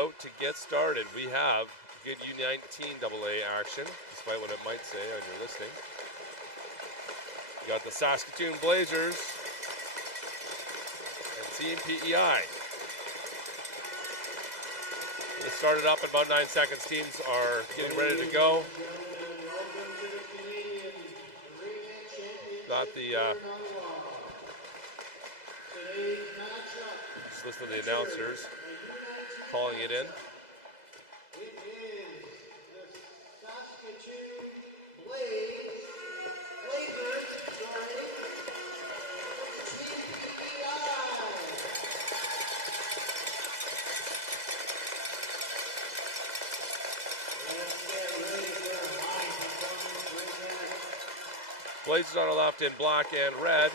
Out to get started, we have good U19AA action, despite what it might say on your listing. You got the Saskatoon-Blazers and Team PEI. It started up in about 9 seconds. Teams are getting ready to go. Got the just listen to the announcers calling it in. It is the Saskatoon-Blazers, Team PEI. Blazers on the left in black and red.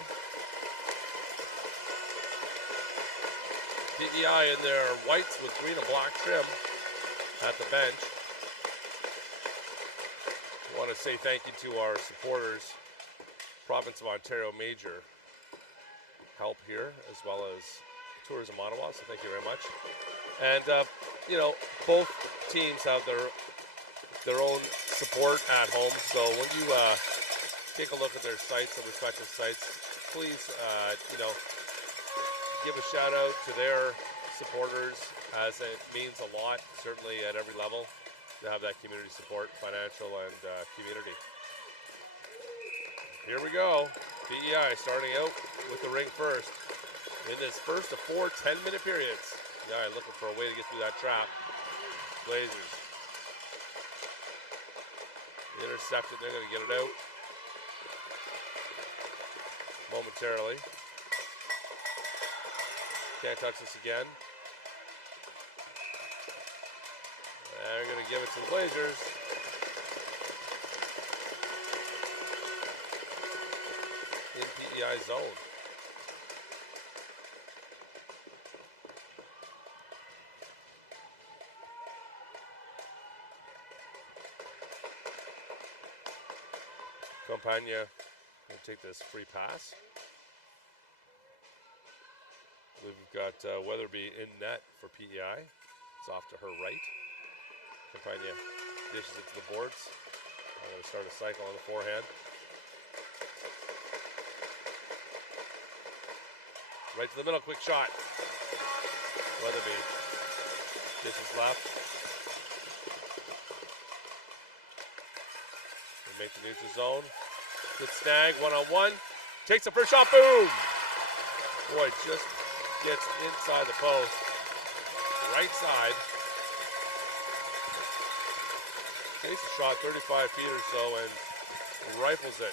PEI in their whites with green and black trim at the bench. I want to say thank you to our supporters, Province of Ontario Major help here, as well as Tourism Ottawa, so thank you very much. And, you know, both teams have their own support at home, so when you take a look at their sites, their respective sites, please, you know, give a shout out to their supporters, as it means a lot, certainly at every level, to have that community support, financial and community. Here we go. PEI starting out with the Rink first. In this first of 4 10-minute periods. PEI looking for a way to get through that trap. Blazers. Intercepted, they're going to get it out momentarily. Can't touch this again. They're going to give it to the Blazers. In PEI zone. Campagna will take this free pass. We've got Weatherby in net for PEI. It's off to her right. Campagna dishes it to the boards. I'm going to start a cycle on the forehand. Right to the middle, quick shot. Weatherby dishes left. We make the neutral zone. Good snag, one-on-one. Takes the first shot, boom! Boy, just gets inside the post, right side. Takes a shot 35 feet or so and rifles it.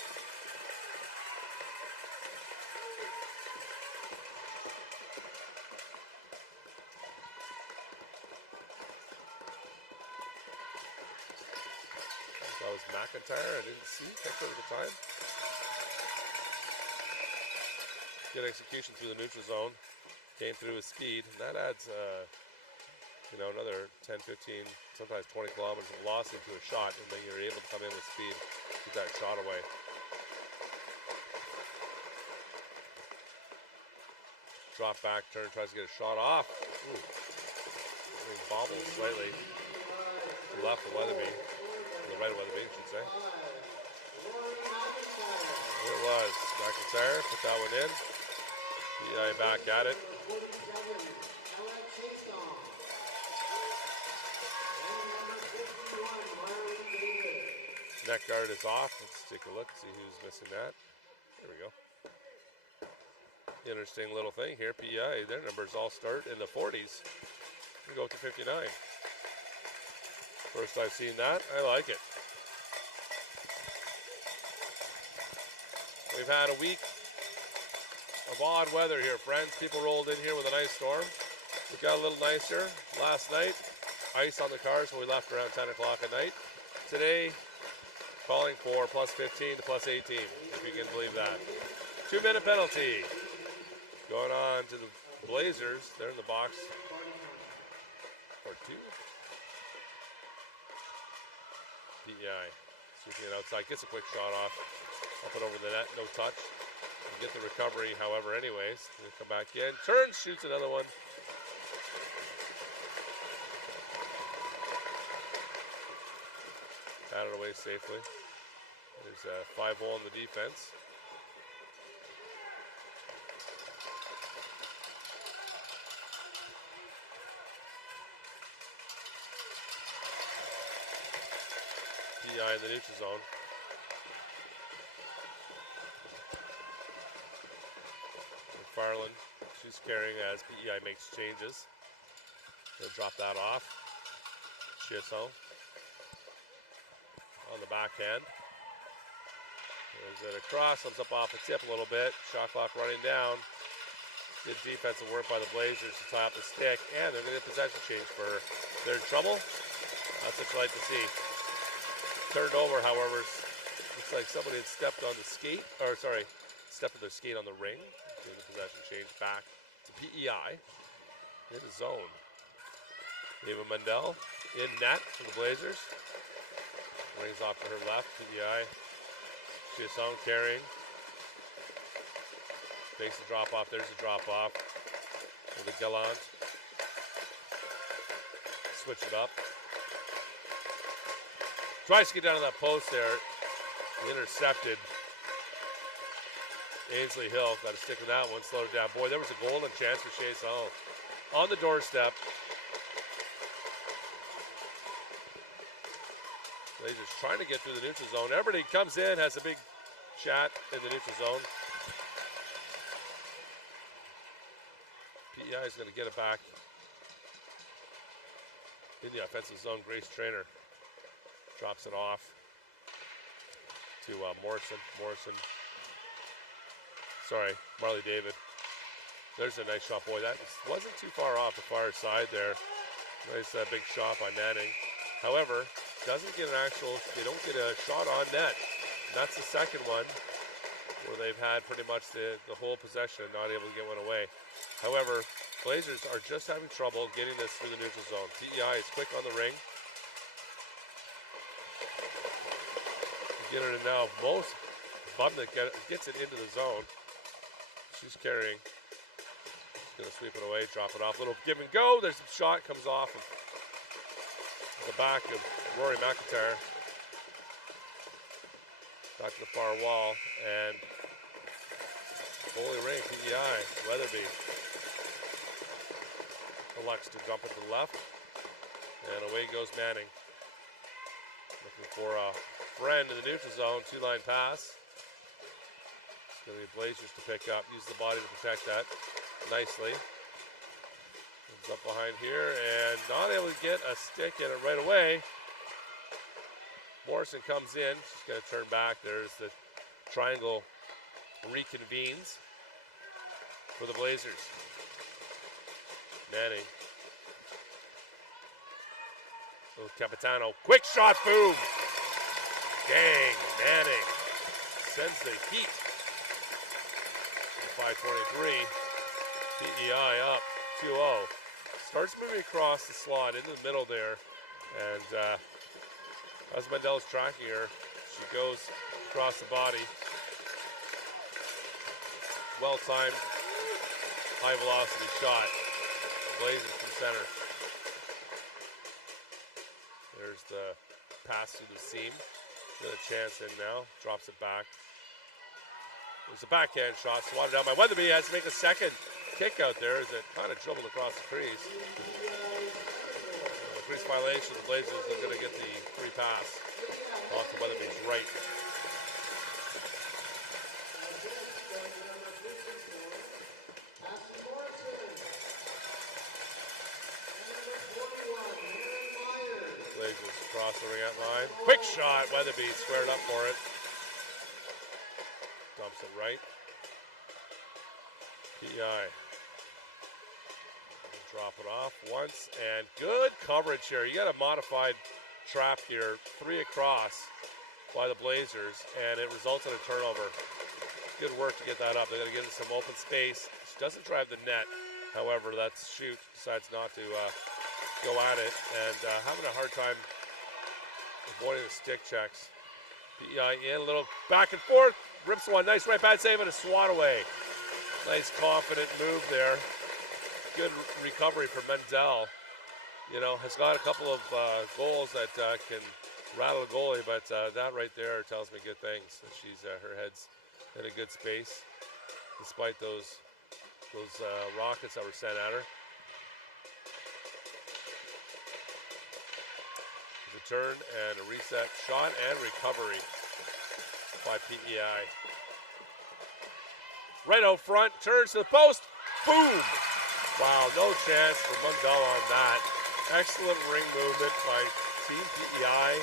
That was McIntyre. I didn't see. Kept it at the time. Good execution through the neutral zone. Came through with speed, and that adds, you know, another 10, 15, sometimes 20 kilometers of velocity to a shot, and then you're able to come in with speed, get that shot away. Drop back, turn, tries to get a shot off. Ooh. I mean, bobbles slightly. To the left of Weatherby, to the right of Weatherby, I should say. There it was. McIntyre put that one in. PEI back at it. Neck guard is off. Let's take a look, see who's missing that. There we go. Interesting little thing here. PEI, their numbers all start in the 40s. We go to 59. First I've seen that. I like it. We've had a week of odd weather here, friends. People rolled in here with a nice storm. It got a little nicer last night. Ice on the cars when we left around 10 o'clock at night. Today, calling for plus 15 to plus 18, if you can believe that. 2-minute penalty. Going on to the Blazers. They're in the box for 2. PEI sweeping it outside. Gets a quick shot off. Up and over the net. No touch. You get the recovery, however, anyways. Come back in. Turns, shoots another one. batted away safely. There's a 5-hole in the defense. PEI in the neutral zone. McFarland, she's carrying as PEI makes changes. They'll drop that off. GSO on the backhand. There's it across, comes up off the tip a little bit. Shot clock running down. Good defensive work by the Blazers to tie up the stick, and they're going to get possession change for their trouble. That's what you like to see. Turned over, however, looks like somebody had stepped on the skate, or sorry, stepped on their skate on the ring. Doing the possession change back to PEI in the zone. Eva Mundell in net for the Blazers. Rings off to her left, PEI. Chiasson carrying. Takes the drop off, there's a drop off. For the Gallant. Switch it up. Tries to get down to that post there. Intercepted. Ainsley Hill got to stick with that one, slowed it down. Boy, there was a golden chance for Chiasson. On the doorstep. Blazers trying to get through the neutral zone. Everybody comes in, has a big shot in the neutral zone. PEI is going to get it back in the offensive zone. Grace Traynor drops it off to Morrison. Marley David. There's a nice shot. Boy, that wasn't too far off the far side there. Nice big shot by Manning. However, they don't get a shot on net. And that's the second one where they've had pretty much the whole possession and not able to get one away. However, Blazers are just having trouble getting this through the neutral zone. PEI is quick on the ring. Get it in now. Most Bum that gets it into the zone. She's carrying. She's going to sweep it away, drop it off. Little give and go. There's a shot comes off of the back of Rory McIntyre. Back to the far wall. And goalie Rink, PEI, Weatherby. Elects to jump it to the left. And away goes Manning. Looking for a friend in the neutral zone. Two-line pass. It's going to be Blazers to pick up. Use the body to protect that nicely. Comes up behind here and not able to get a stick in it right away. Morrison comes in. She's going to turn back. There's the triangle reconvenes for the Blazers. Manning. Little Capitano. Quick shot, boom! Dang, Manning sends the heat. 5:23. PEI up 2-0. Starts moving across the slot into the middle there. And as Mandel's tracking her, she goes across the body. Well-timed, high-velocity shot. Blazers from center. There's the pass through the seam. Got a chance in now. Drops it back. There's a backhand shot. Swatted out by Weatherby. Has to make a second kick out there as it kind of dribbled across the crease. Crease violation. The Blazers are going to get the free pass off to Weatherby's right. Blazers across the ring out line. Quick shot. Weatherby squared up for it. Dumps it right. PEI. Drop it off once. And good coverage here. You got a modified trap here. 3 across by the Blazers. And it results in a turnover. Good work to get that up. They got to get into some open space. She doesn't drive the net. However, that shoot decides not to go at it. And having a hard time avoiding the stick checks. PEI in. A little back and forth. Rips one. Nice right bad save and a swat away. Nice confident move there. Good recovery for Mendel. You know, has got a couple of goals that can rattle the goalie, but that right there tells me good things. That she's her head's in a good space, despite those rockets that were sent at her. The turn and a reset shot and recovery by PEI. Right out front, turns to the post, boom! Wow, no chance for Mundell on that. Excellent ring movement by Team PEI.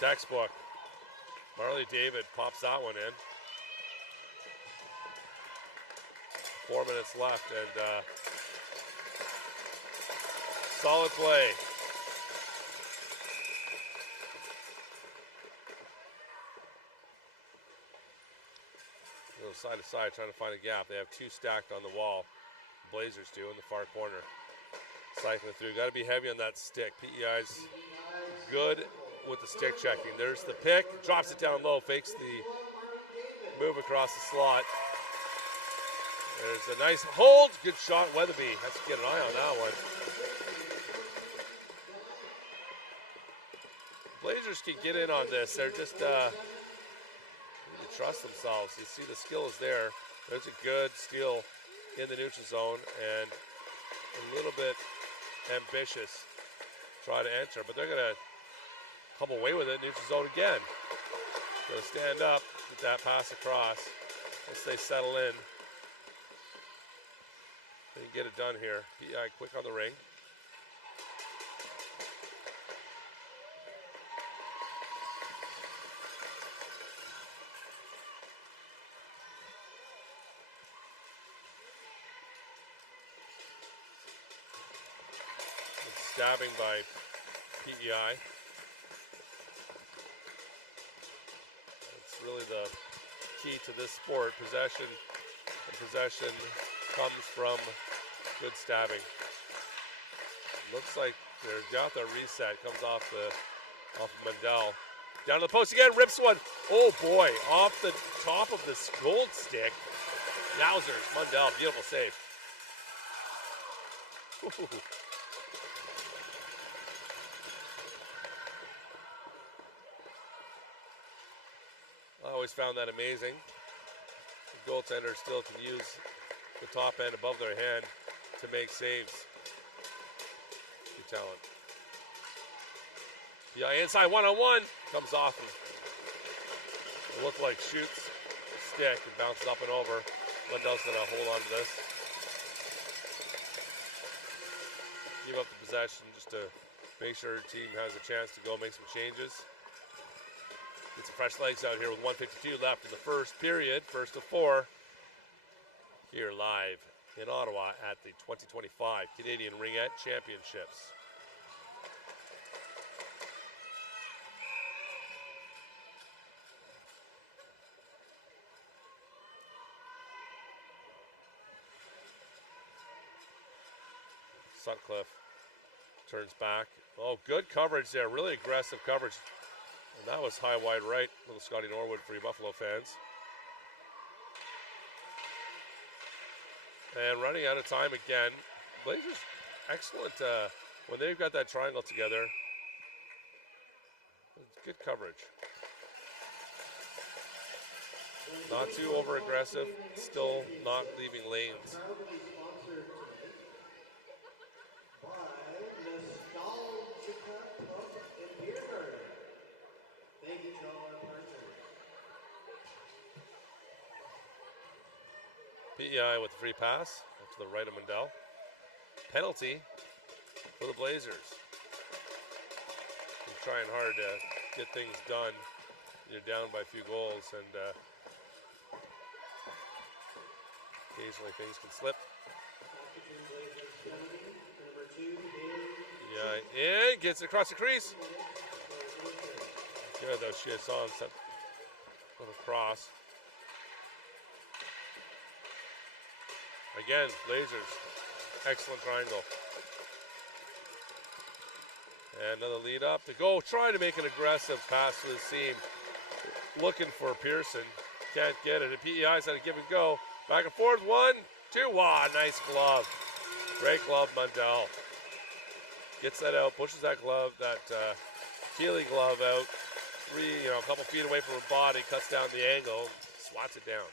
Textbook. Marley David pops that one in. 4 minutes left, and solid play. Go side to side, trying to find a gap. They have two stacked on the wall. The Blazers do in the far corner. Siphon it through. Got to be heavy on that stick. PEI's good with the stick checking. There's the pick. Drops it down low. Fakes the move across the slot. There's a nice hold. Good shot, Weatherby. Has to get an eye on that one. Blazers can get in on this. They're just need to trust themselves. You see the skill is there. There's a good steal in the neutral zone and a little bit ambitious try to enter, but they're gonna come away with it. Neutral zone again. Gonna stand up, get that pass across. Once they settle in, they can get it done here. PEI quick on the ring. Stabbing by PEI. It's really the key to this sport. Possession, and possession comes from good stabbing. Looks like they've got the reset. Comes off of Mundell. Down to the post again, rips one. Oh boy, off the top of this gold stick. Yowzers, Mundell, beautiful save. Ooh. I always found that amazing. The goaltender still can use the top end above their hand to make saves. Good talent. Yeah, inside one-on-one. Comes off and it looked like shoots stick and bounces up and over. Lundell's gonna hold on to this. Give up the possession just to make sure her team has a chance to go make some changes. Get some fresh legs out here with 1:52 left in the first period, first of four. Here live in Ottawa at the 2025 Canadian Ringette Championships. Sutcliffe turns back. Oh, good coverage there, really aggressive coverage. And that was high, wide right. Little Scotty Norwood for you Buffalo fans. And running out of time again. Blazers, excellent when they've got that triangle together. Good coverage. Not too over-aggressive. Still not leaving lanes. PEI with the free pass to the right of Mundell. Penalty for the Blazers. They're trying hard to get things done. You're down by a few goals, and occasionally things can slip. Yeah, gets it across the crease. Good though, she saw him set little cross. Again, Blazers, excellent triangle. And another lead up to go. Try to make an aggressive pass to the seam. Looking for Pearson. Can't get it. And PEI's had a give and go. Back and forth. 1, 2. Wow, nice glove. Great glove, Mundell. Gets that out, pushes that glove, that Keeley glove out. A couple feet away from her body, cuts down the angle, swats it down.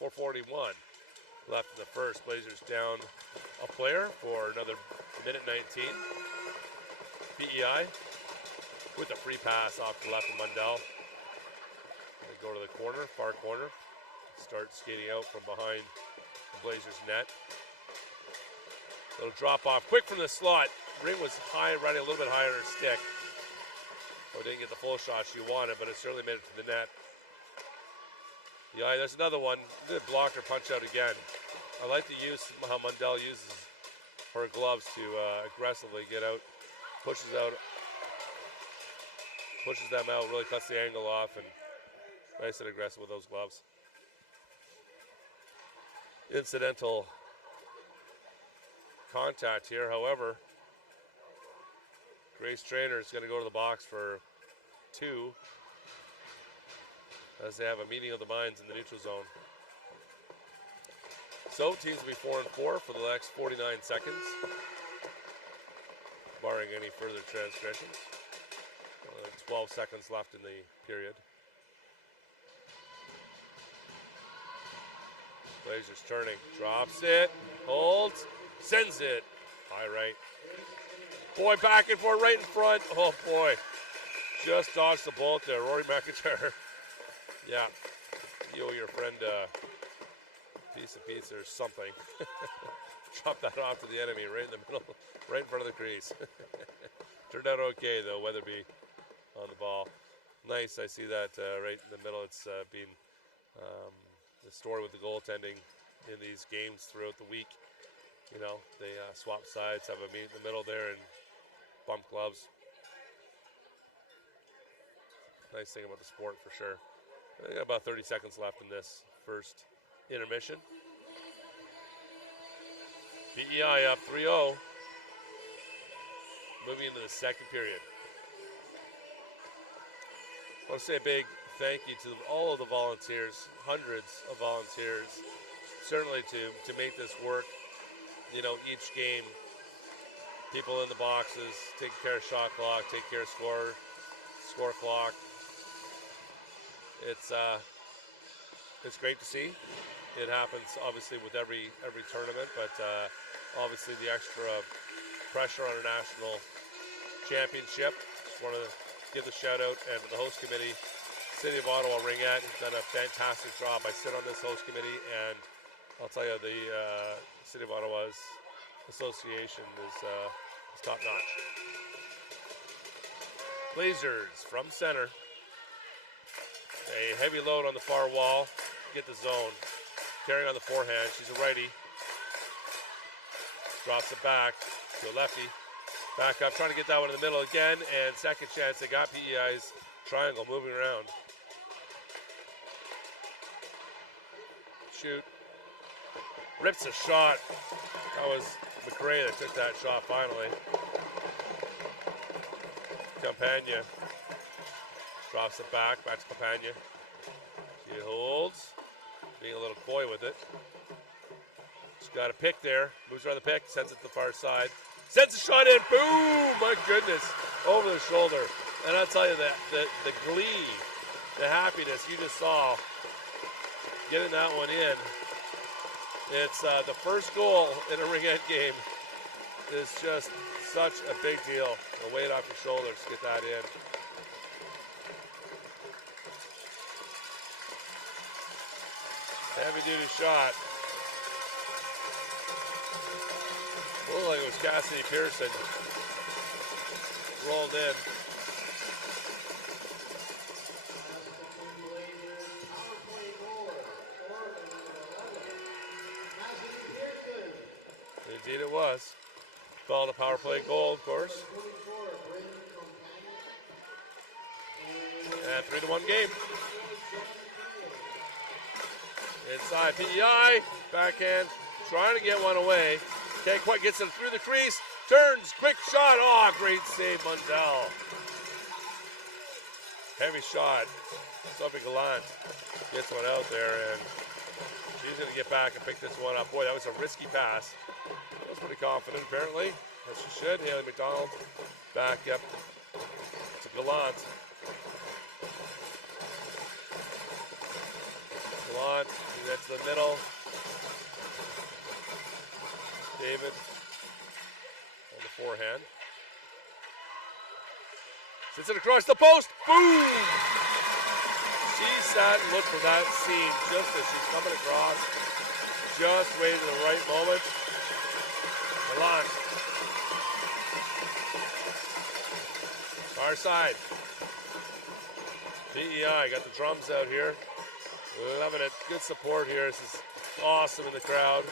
4:41 left in the first. Blazers down a player for another minute 19. PEI with a free pass off to the left of Mundell. They go to the corner, far corner. Start skating out from behind the Blazers net. Little drop off, quick from the slot. Rink was high, running a little bit higher on her stick. Well, didn't get the full shot she wanted, but it certainly made it to the net. Yeah, there's another one. Good blocker punch out again. I like the use, how Mundell uses her gloves to aggressively get out, pushes them out, really cuts the angle off, and nice and aggressive with those gloves. Incidental contact here, however. Grace Traynor is going to go to the box for 2 as they have a meeting of the minds in the neutral zone. So teams will be 4 and 4 for the next 49 seconds, barring any further transgressions. 12 seconds left in the period. Blazers turning, drops it, holds, sends it. High right. Boy, back and forth, right in front. Oh boy, just dodged the bullet there. Rory McIntyre. Yeah, you owe your friend a piece of pizza or something. Drop that off to the enemy right in the middle, right in front of the crease. Turned out okay though, Weatherby on the ball. Nice, I see that right in the middle. It's been the story with the goaltending in these games throughout the week. You know, they swap sides, have a meet in the middle there, and bump gloves. Nice thing about the sport for sure. I got about 30 seconds left in this first intermission. PEI up 3-0. Moving into the second period. I want to say a big thank you to all of the volunteers, hundreds of volunteers, certainly to make this work. You know, each game, people in the boxes, taking care of shot clock, taking care of score clock. It's great to see. It happens obviously with every tournament, but obviously the extra pressure on a national championship. Just want to give the shout out and the host committee, City of Ottawa, Ringette, has done a fantastic job. I sit on this host committee, and I'll tell you, the City of Ottawa's association is top notch. Blazers from center. A heavy load on the far wall. Get the zone. Carrying on the forehand. She's a righty. Drops it back to a lefty. Back up, trying to get that one in the middle again. And second chance. They got PEI's triangle moving around. Shoot. Rips a shot. That was McRae that took that shot finally. Campagna drops it back to Campagna. She holds, being a little coy with it. She's got a pick there, moves around the pick, sends it to the far side. Sends a shot in, boom! My goodness, over the shoulder. And I'll tell you that the glee, the happiness you just saw getting that one in. It's the first goal in a Ringette game is just such a big deal. The weight off your shoulders to get that in. Heavy duty shot. Looked like it was Cassidy Pearson. Rolled in. Indeed it was. Followed a power play goal, of course. And 3-1 game. Inside PEI, backhand, trying to get one away. Can't quite get it through the crease. Turns, quick shot. Oh, great save, Mundell. Heavy shot. Sophie Gallant gets one out there, and she He's going to get back and pick this one up. Boy, that was a risky pass. I was pretty confident, apparently, as she should. Haley McDonald back up to Gallant. Gallant, he gets to the middle. David on the forehand. Sits it across the post. Boom! She sat and looked for that seam just as she's coming across. Just waited the right moment. Gallant. Far side. PEI got the drums out here. Loving it. Good support here. This is awesome in the crowd.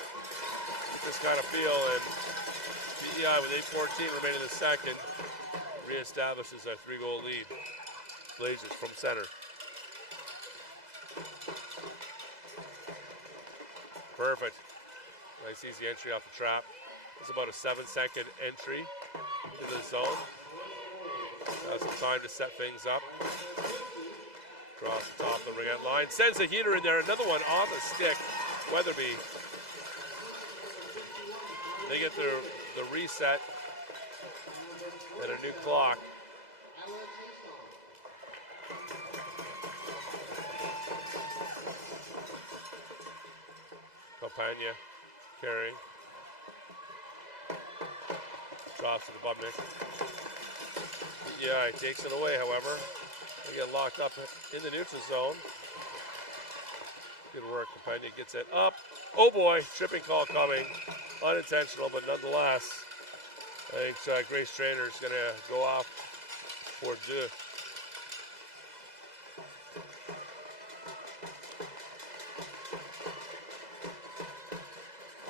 Get this kind of feel. And PEI with 8:14 remaining in the second reestablishes a 3-goal lead. Blazers from center. Perfect. Nice easy entry off the trap. It's about a 7-second entry into the zone. Some time to set things up. Across the top of the ring line. Sends a heater in there. Another one off a stick. Weatherby. They get the reset and a new clock. Campagna carrying. Drops to the Bubnik. Yeah, he takes it away, however. They get locked up in the neutral zone. Good work, Campagna gets it up. Oh boy, tripping call coming. Unintentional, but nonetheless, I think Grace Traynor is going to go off for deux.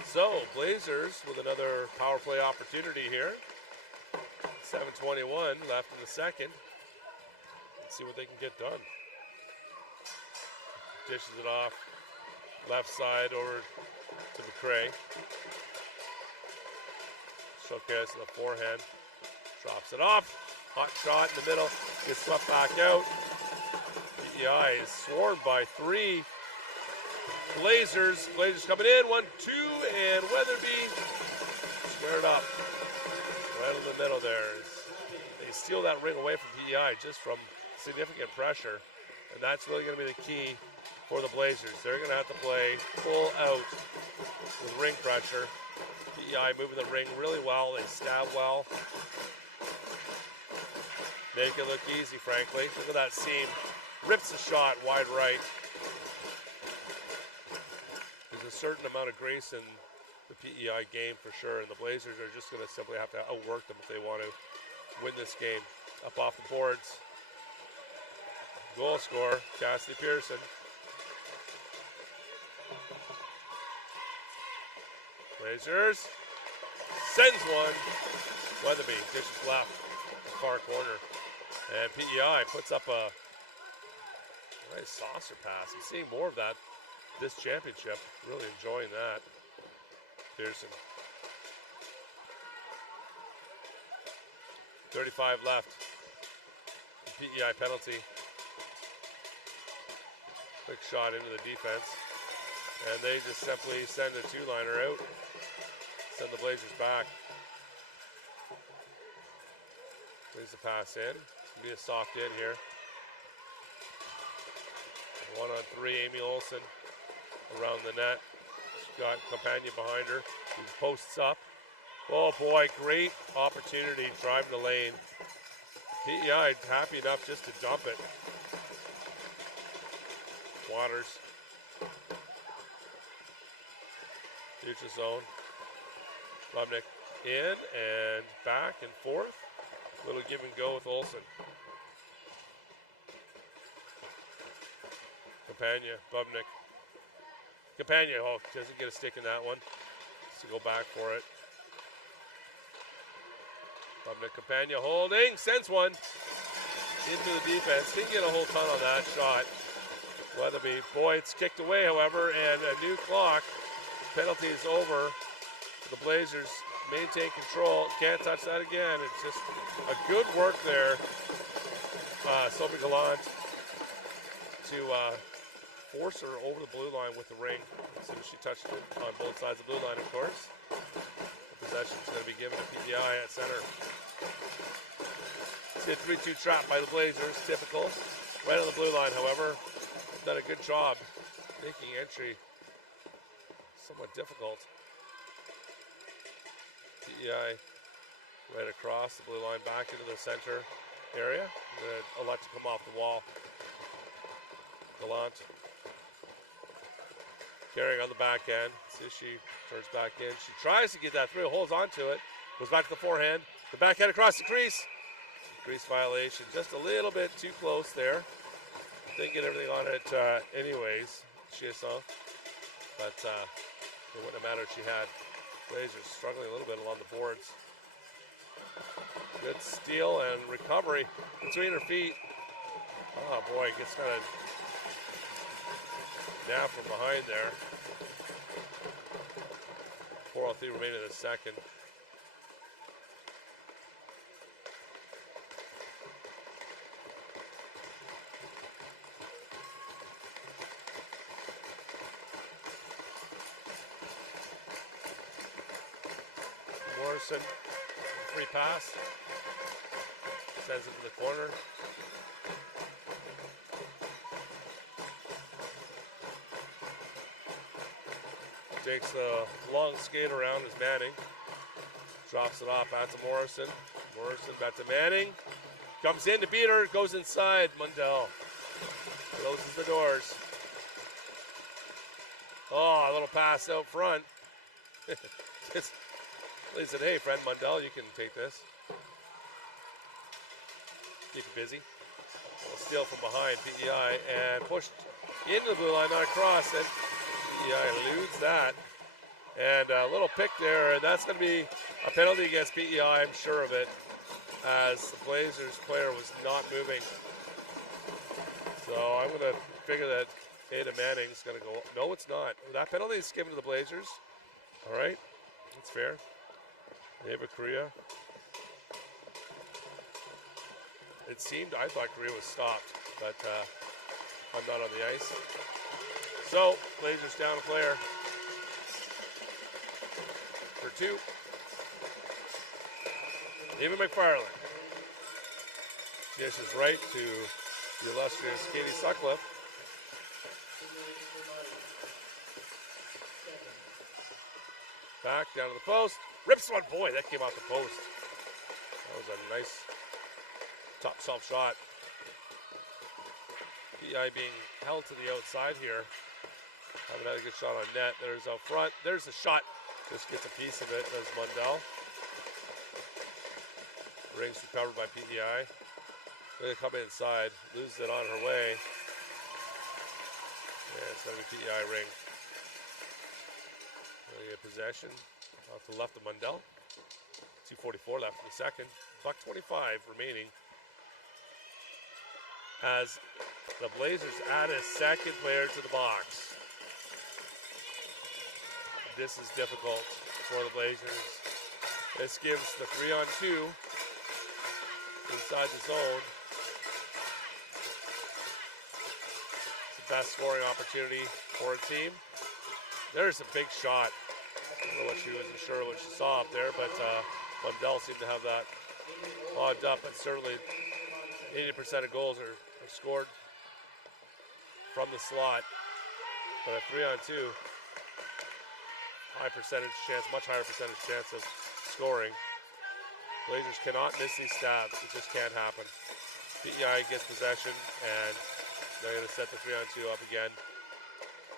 So, Blazers with another power play opportunity here. 7:21 left in the second. Let's see what they can get done. Dishes it off. Left side over to McCray. Showcase the forehand. Drops it off. Hot shot in the middle. Gets swept back out. PEI is swarmed by 3. Blazers coming in. 1-2, and Weatherby squared up. Right in the middle there. They steal that ring away from PEI just from significant pressure. And that's really going to be the key for the Blazers. They're going to have to play full out with ring pressure. PEI moving the ring really well. They stab well. Make it look easy, frankly. Look at that seam. Rips the shot wide right. There's a certain amount of grace in the PEI game for sure, and the Blazers are just going to simply have to outwork them if they want to win this game. Up off the boards. Goal scorer, Cassidy Pearson. Blazers sends one. Weatherby dishes left, far corner. And PEI puts up a nice saucer pass. I'm seeing more of that this championship. Really enjoying that. Pearson. 35 left. PEI penalty. Quick shot into the defense. And they just simply send a 2-liner out. Send the Blazers back. Brings the pass in. It's going to be a soft in here. 1-on-3, Amy Olsen around the net. She's got Campagna behind her. She posts up. Oh boy, great opportunity driving the lane. PEI happy enough just to dump it. Waters. Future zone. Bubnik in and back and forth. Little give and go with Olsen. Campagna, Bubnik. Campagna, oh, doesn't get a stick in that one. Has to go back for it. Bubnik, Campagna holding, sends one into the defense. Didn't get a whole ton on that shot. Weatherby, boy, it's kicked away, however, and a new clock. Penalty is over. The Blazers maintain control. Can't touch that again. It's just a good work there. Sophie Gallant to force her over the blue line with the ring. As soon as she touched it on both sides of the blue line, of course. The possession is going to be given to PEI at center. See a 3-2 trap by the Blazers, typical. Right on the blue line, however, done a good job making entry somewhat difficult. PEI right across the blue line back into the center area. Elect to come off the wall. Gallant carrying on the back end. See if she turns back in. She tries to get that through, holds on to it. Goes back to the forehand. The backhand across the crease. Crease violation. Just a little bit too close there. Didn't get everything on it anyways. She saw. But it wouldn't have mattered if she had. Blazers struggling a little bit along the boards. Good steal and recovery between her feet. Oh boy, gets kind of napped from behind there. 4:03 remaining in the second. Morrison, free pass. Sends it to the corner. Takes a long skate around as Manning. Drops it off back to Morrison. Morrison back to Manning. Comes in to beat her. Goes inside. Mundell closes the doors. Oh, a little pass out front. He said, hey, friend Mundell, you can take this. Keep it busy. A steal from behind, PEI, and pushed into the blue line, not across, and PEI eludes that. And a little pick there, and that's going to be a penalty against PEI, I'm sure of it, as the Blazers player was not moving. So I'm going to figure that Ada Manning's going to go. No, it's not. That penalty is given to the Blazers. All right, that's fair. Ava Korea. It seemed, I thought Korea was stopped, but I'm not on the ice. So, Blazers down a player for two. Ava McFarland dishes right to the illustrious Katie Sutcliffe. Back down to the post. Rips one. Boy, that came off the post. That was a nice top shelf shot. PEI being held to the outside here. Haven't had a good shot on net. There's out front. There's the shot. Just gets a piece of it. There's Mundell. Ring's recovered by PEI. Going to come inside. Loses it on her way. Yeah, it's going to be PEI Ring. Going to get possession. Off to the left of Mundell. 2:44 left in the second. $1:25 remaining. As the Blazers add a second player to the box. This is difficult for the Blazers. This gives the 3-on-2 inside the zone. It's the best scoring opportunity for a team. There's a big shot. I don't know what she wasn't sure what she saw up there, but Mundell seemed to have that logged up. But certainly 80% of goals are scored from the slot. But a 3-on-2, high percentage chance, much higher percentage chance of scoring. Blazers cannot miss these stabs. It just can't happen. PEI gets possession, and they're going to set the 3-on-2 up again.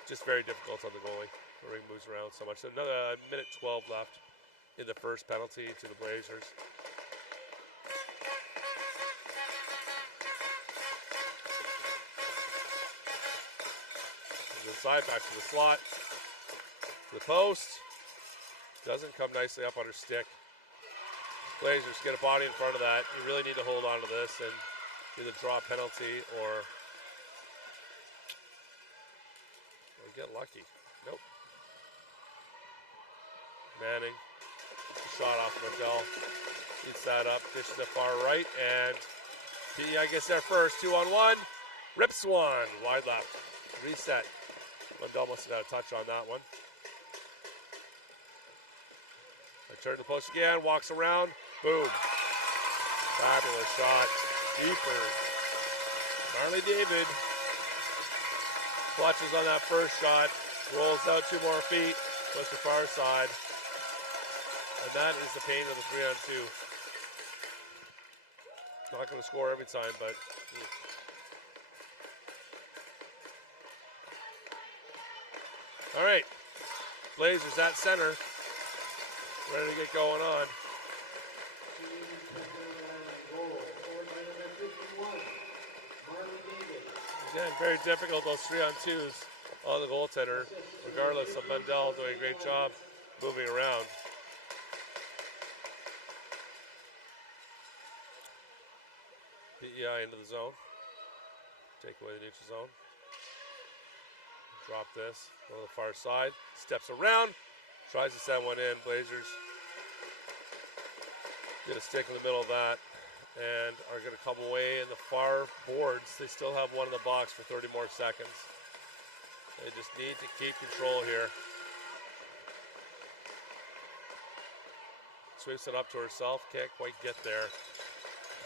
Just very difficult on the goalie. The ring moves around so much. So another minute 12 left in the first penalty to the Blazers. The side back to the slot. To the post. Doesn't come nicely up on her stick. Blazers get a body in front of that. You really need to hold on to this and either draw a penalty or get lucky. Nope. Manning, shot off Mundell, eats that up, dishes it far right, and PEI gets there first, 2-on-1, rips one, wide left. reset. Lundell must have got a touch on that one. Return to the post again, walks around, boom. Fabulous shot. Deeper. Marley David clutches on that first shot, rolls out 2 more feet, goes to far side. And that is the pain of the 3-on-2. Not going to score every time, but all right, Blazers at center, ready to get going on. Again, very difficult, those 3-on-2s on the goaltender, regardless of Mundell doing a great job moving around. PEI into the zone. Take away the neutral zone. Drop this. Go to the far side. Steps around. Tries to send one in. Blazers get a stick in the middle of that and are going to come away in the far boards. They still have one in the box for 30 more seconds. They just need to keep control here. Sweeps it up to herself. Can't quite get there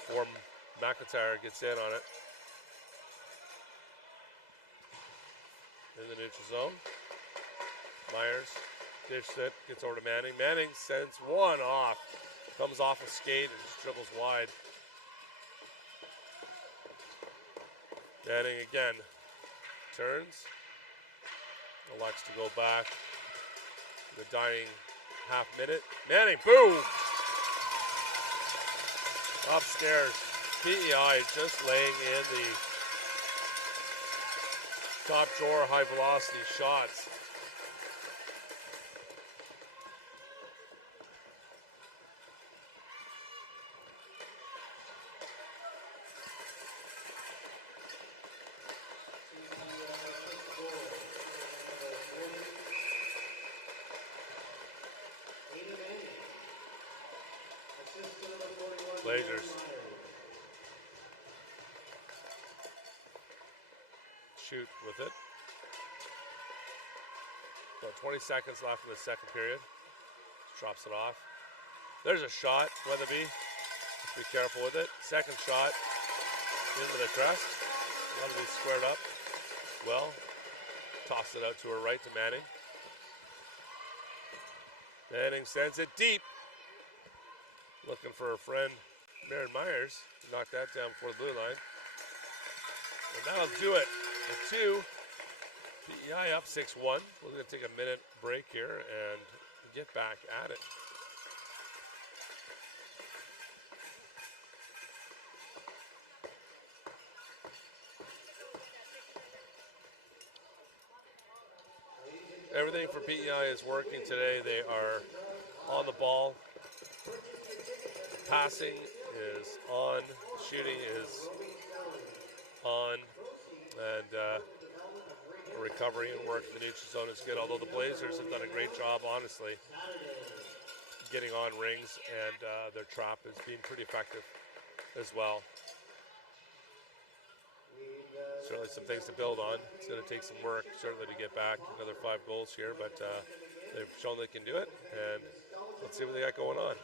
before McIntyre gets in on it. In the neutral zone. Myers dishes it, gets over to Manning. Manning sends one off. Comes off a skate and just dribbles wide. Manning again. Turns. Elects to go back. The dying half minute. Manning, boom! Upstairs. PEI just laying in the top drawer high velocity shots. Blazers. Shoot with it. About 20 seconds left in the second period. Drops it off. There's a shot, Weatherby. Just be careful with it. Second shot into the crest. Weatherby squared up. Well, tossed it out to her right to Manning. Manning sends it deep. Looking for her friend, Maren Myers, to knock that down before the blue line. And that'll do it. The 2, PEI up 6-1. We're going to take a minute break here and get back at it. Everything for PEI is working today. They are on the ball. Passing is on. Shooting is on. And recovery and work in the neutral zone is good. Although the Blazers have done a great job, honestly, getting on rings, and their trap has been pretty effective as well. Certainly some things to build on. It's going to take some work, certainly, to get back another 5 goals here, but they've shown they can do it, and let's see what they got going on.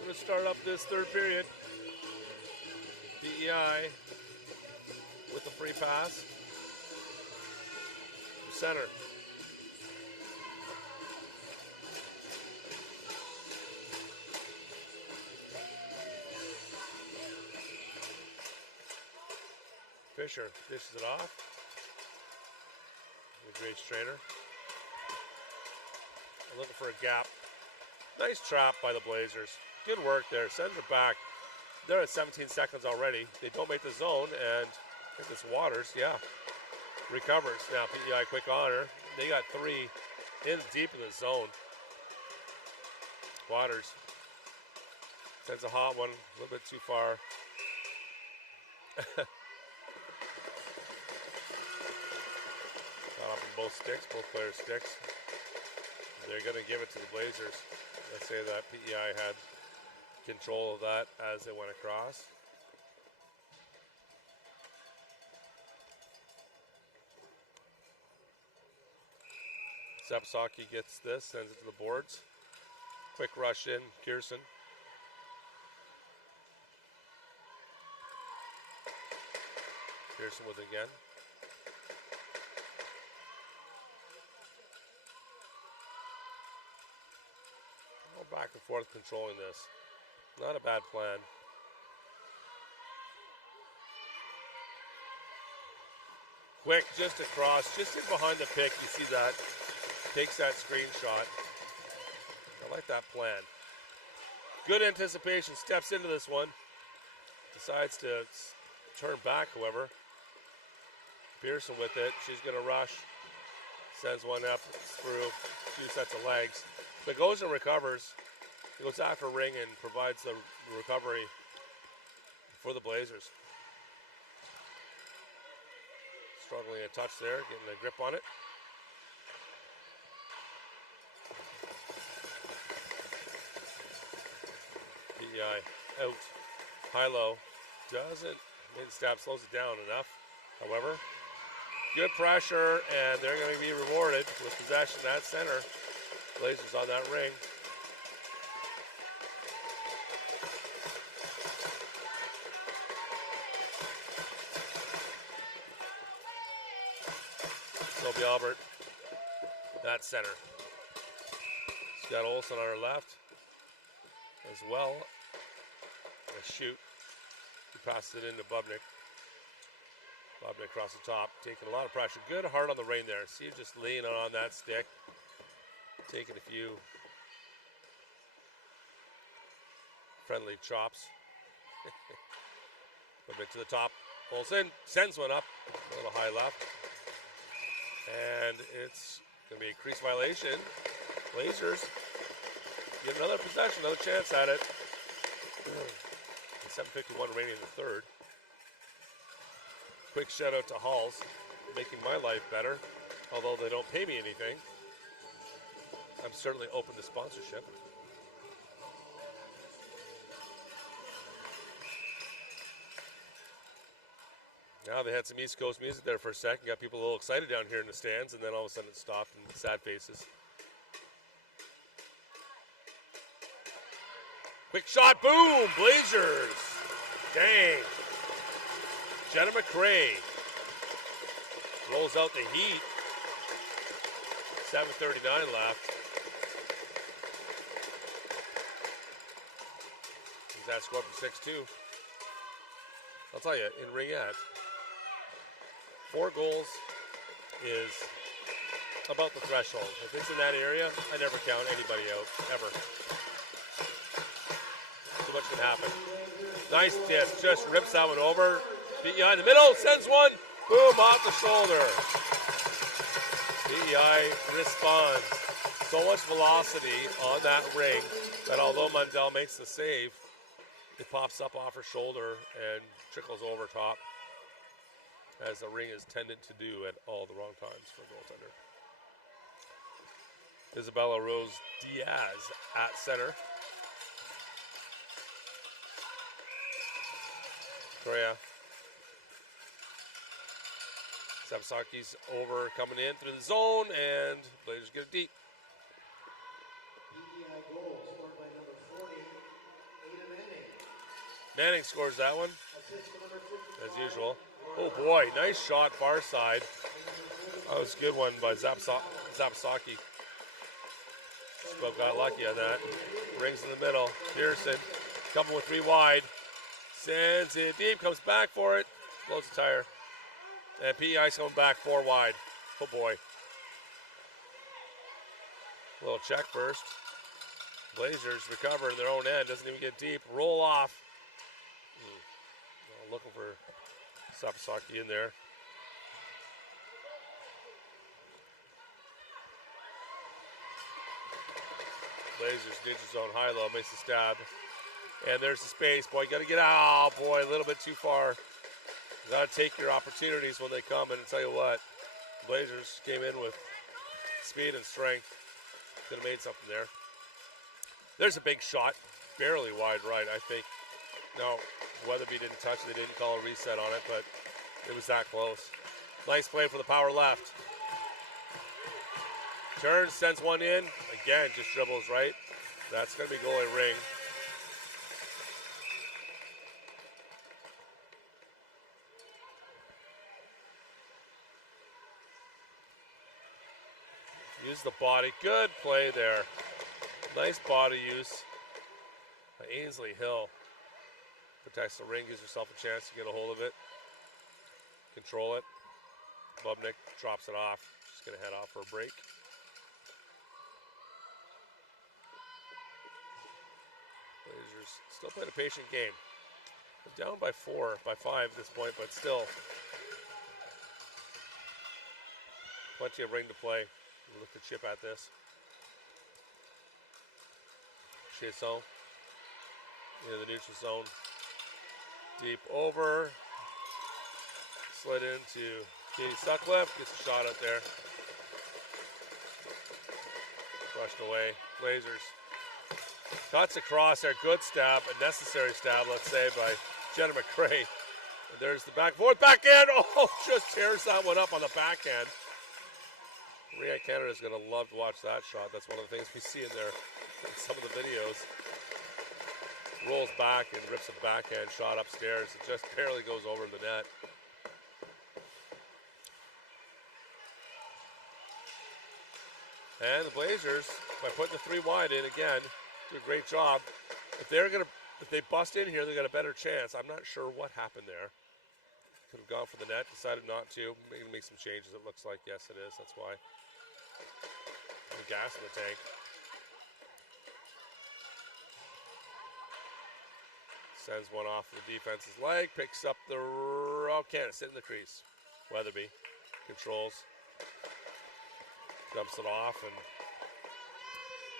Going to start up this third period. PEI with the free pass. Center. Fisher dishes it off. Grace Trainer. Looking for a gap. Nice trap by the Blazers. Good work there. Sends it back. They're at 17 seconds already. They don't make the zone, and I think it's Waters. Yeah. Recovers. Now PEI quick honor. They got 3 in deep in the zone. Waters sends a hot one. A little bit too far. Caught up in both sticks, both players' sticks. They're going to give it to the Blazers. Let's say that PEI had control of that as it went across. Sapsaki gets this, sends it to the boards. Quick rush in, Kirsten. Kirsten with it again. Back and forth controlling this. Not a bad plan. Quick, just across, just in behind the pick. You see that. Takes that screenshot. I like that plan. Good anticipation. Steps into this one. Decides to turn back, however. Pearson with it. She's going to rush. Sends one up through 2 sets of legs. But goes and recovers. He goes after Ring and provides the recovery for the Blazers. Struggling a touch there, getting a grip on it. PEI out. High-low doesn't, mid-step slows it down enough. However, good pressure, and they're going to be rewarded with possession at center. Blazers on that ring. Sophie Albert, that center. Scott Olsen on her left as well. A shoot. He passes it into Bubnik. Bubnik across the top, taking a lot of pressure. Good hard on the rain there. See, just leaning on that stick. Taking a few friendly chops. Bubnik to the top. Olsen sends one up. A little high left. And it's going to be a crease violation. Blazers get another possession, another chance at it. 7:51 remaining in the third. Quick shout out to Halls, making my life better. Although they don't pay me anything, I'm certainly open to sponsorship. Now they had some East Coast music there for a second, got people a little excited down here in the stands, and then all of a sudden it stopped and sad faces. Quick shot, boom, Blazers. Dang. Jenna McRae rolls out the heat. 7:39 left. That score from 6-2. I'll tell you, in Ring 4 goals is about the threshold. If it's in that area, I never count anybody out, ever. Too much can happen. Nice disc, just rips that one over. PEI in the middle, sends one, boom, off the shoulder. PEI responds. So much velocity on that ring that although Mundell makes the save, it pops up off her shoulder and trickles over top, as the ring is tended to do at all the wrong times for a goaltender. Isabella Rose Diaz at center. Correa. Sapsaki's over, coming in through the zone, and Blazers get it deep. PEI goal scored by number 40, Ada Manning. Manning scores that one, Assist to number 55. as usual. Oh boy, nice shot far side. That was a good one by Zapsaki. Spoke got lucky on that. Rings in the middle. Pearson, couple with 3 wide. Sends it deep, comes back for it. Blows the tire. And PEI's coming back 4 wide. Oh boy. Little check first. Blazers recover in their own end. Doesn't even get deep. Roll off. Looking for Sapasaki in there. Blazers, neutral zone, high-low, makes the stab. And there's the space. Boy, got to get out. Boy, a little bit too far. Got to take your opportunities when they come. And I'll tell you what, Blazers came in with speed and strength. Could have made something there. There's a big shot. Barely wide right, I think. No, Weatherby didn't touch it. They didn't call a reset on it, but it was that close. Nice play for the power left. Turns, sends one in. Again, just dribbles right. That's going to be goalie Ring. Use the body. Good play there. Nice body use. Ainsley Hill protects the ring, gives yourself a chance to get a hold of it. Control it. Bubnik drops it off. Just going to head off for a break. Blazers still playing a patient game. They're down by 5 at this point, but still plenty of ring to play. Look to chip at this. Chiasson into the neutral zone. Deep over. Slid into Katie Sutcliffe. Gets a shot out there. Brushed away. Blazers. Cuts across there. Good stab. A necessary stab, let's say, by Jenna McCrae. And there's the backboard. Backhand. Oh, just tears that one up on the backhand. Ria Canada is going to love to watch that shot. That's one of the things we see in there in some of the videos. Rolls back and rips a backhand shot upstairs. It just barely goes over the net. And the Blazers, by putting the 3 wide in again, do a great job. If they bust in here, they got a better chance. I'm not sure what happened there. Could have gone for the net, decided not to. Maybe make some changes, it looks like. Yes, it is. That's why. The gas in the tank. Sends one off the defense's leg. Picks up the... Oh, can't sit in the crease. Weatherby controls. Dumps it off, and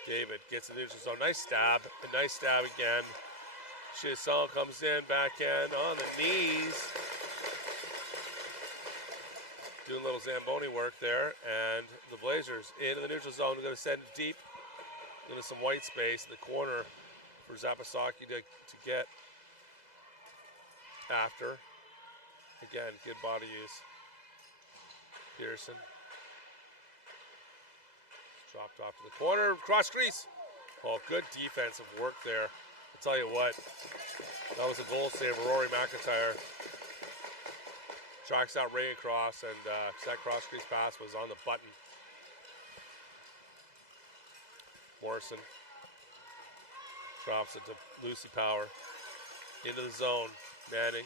David gets the neutral zone. Nice stab. A nice stab again. Chiasson comes in, backhand on the knees. Doing a little Zamboni work there, and the Blazers into the neutral zone. They're going to send it deep into some white space in the corner for Zapasaki to get after. Again, good body use. Pearson. Dropped off to the corner, cross crease. Oh, good defensive work there. I'll tell you what, that was a goal saver. Rory McIntyre tracks out Ray across, and that cross crease pass was on the button. Morrison drops it to Lucy Power. Into the zone. Manning.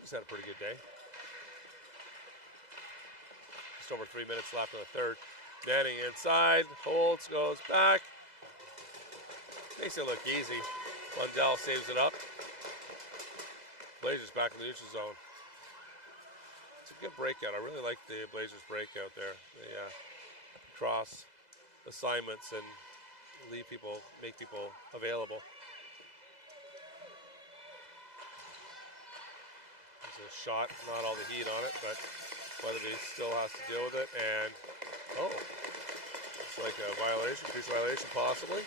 He's had a pretty good day. Just over 3 minutes left in the third. Manning inside. Holds, goes back. Makes it look easy. Lundell saves it up. Blazers back in the neutral zone. It's a good breakout. I really like the Blazers breakout there. They cross assignments and leave people, make people available. There's a shot, not all the heat on it, but Weatherby still has to deal with it. And it's like a violation, crease violation possibly.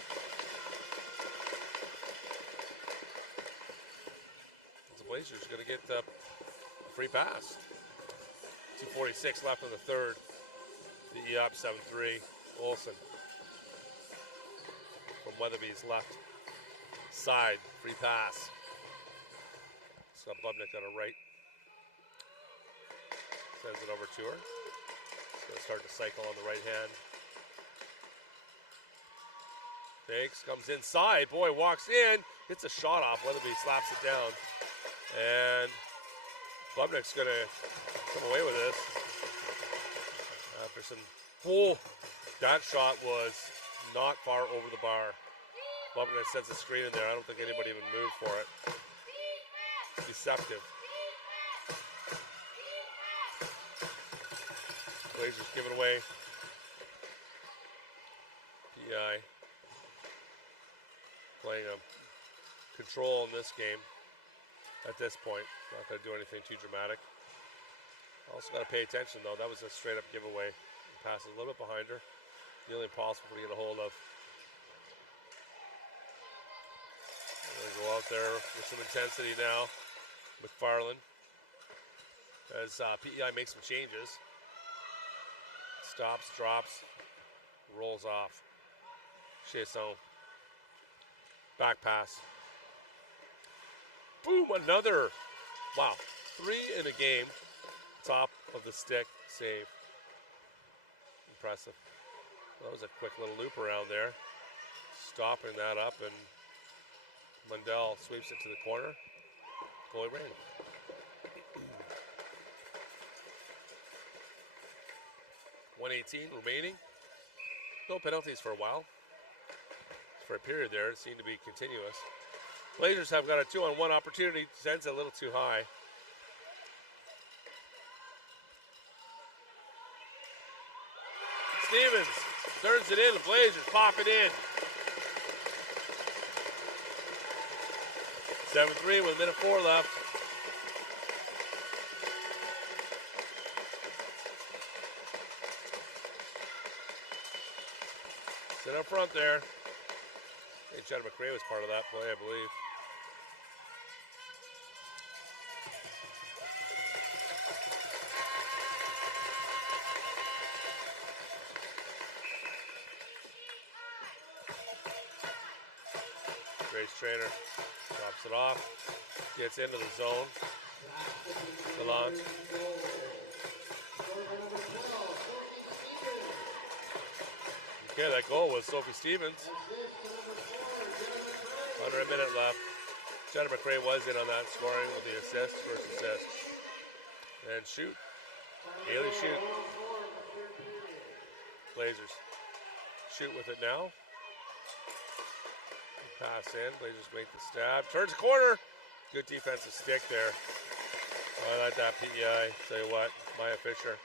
Blazers are going to get a free pass. 2:46 left in the third. The up 7-3. Olsen from Weatherby's left side. Free pass. So Bubnik on her right. Sends it over to her. It's going to start to cycle on the right hand. Fakes, comes inside. Boy, walks in. Hits a shot off. Weatherby slaps it down. And Bubnik's going to come away with this after some That shot was not far over the bar. Bubnick sets a screen in there. I don't think anybody even moved for it. Deceptive. Blazers giving away. PEI playing a control in this game at this point. Not going to do anything too dramatic. Also got to pay attention, though. That was a straight-up giveaway. Passes a little bit behind her. Nearly impossible to get a hold of. Going to go out there with some intensity now. McFarland. As PEI makes some changes. Stops, drops, rolls off. Chasson. Back pass. Boom, another. Wow, 3 in a game. Top of the stick save. Impressive. That was a quick little loop around there. Stopping that up, and Mundell sweeps it to the corner. Goalie Rink. .118 remaining. No penalties for a while. For a period there, it seemed to be continuous. Blazers have got a 2-on-1 opportunity. Sends it a little too high. Stevens turns it in. The Blazers pop it in. 7-3 with 1:04 left. Sit up front there. I think Jenna McRae was part of that play, I believe. Grace Trainer drops it off, gets into the zone. Gallant. Okay, that goal was Sophie Stevens. Under a minute left. Jenna McRae was in on that, scoring with the assist, first assist. And shoot. Haley shoot. Blazers shoot with it now. Pass in. Blazers make the stab. Turns the corner. Good defensive stick there. Oh, I like that PEI. Tell you what, Maya Fisher.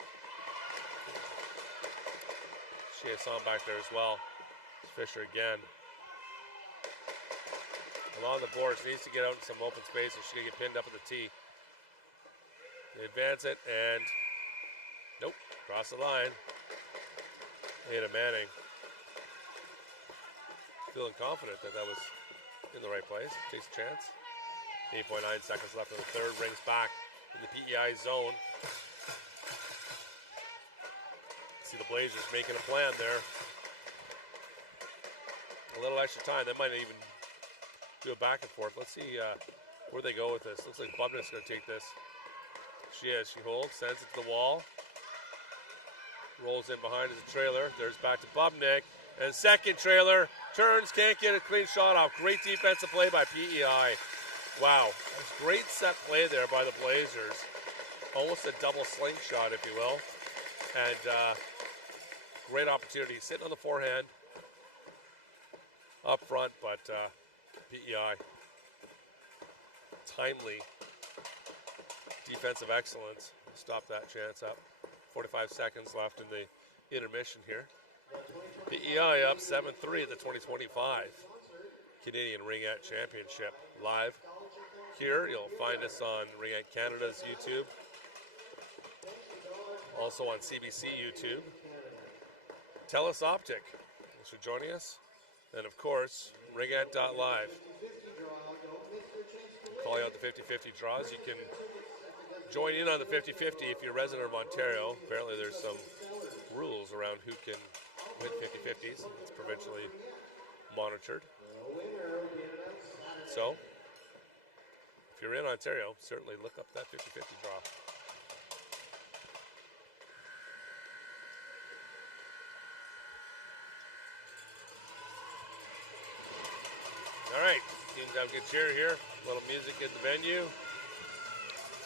She has some back there as well. Fisher again. Along the boards, needs to get out in some open space, and she's going to get pinned up at the tee. They advance it, and nope, cross the line. Ada Manning. Feeling confident that that was in the right place. Takes a chance. 8.9 seconds left in the third. Rings back in the PEI zone. See the Blazers making a plan there. A little extra time. They might even do a back and forth. Let's see where they go with this. Looks like Bubnick's going to take this. She is. She holds. Sends it to the wall. Rolls in behind as a trailer. There's back to Bubnick. And second trailer. Turns. Can't get a clean shot off. Great defensive play by PEI. Wow. Great set play there by the Blazers. Almost a double slingshot, if you will. And great opportunity. Sitting on the forehand. Up front, but PEI. Timely defensive excellence. Stop that chance up. 45 seconds left in the intermission here. PEI up 7-3 at the 2025 Canadian Ringette Championship. Live here. You'll find us on Ringette Canada's YouTube. Also on CBC YouTube. TELUS Optic. Thanks for joining us. And of course, Ringette.live. We'll call you out the 50-50 draws. You can join in on the 50-50 if you're a resident of Ontario. Apparently there's some rules around who can win 50-50s. It's provincially monitored. So, if you're in Ontario, certainly look up that 50-50 draw. All right, teams have good cheer here. A little music in the venue.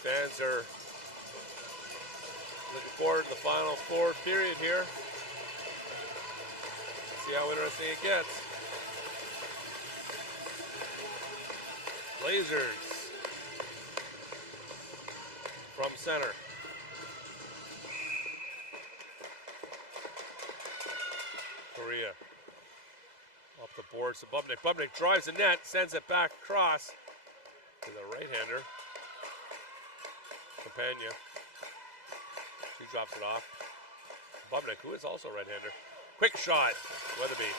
Fans are looking forward to the final fourth period here. see how interesting it gets. Blazers from center. Korea up the boards to Bubnik. Bubnik drives the net, sends it back across to the right-hander. Campagna. She drops it off. Bubnik, who is also a right-hander. Quick shot. Weatherby.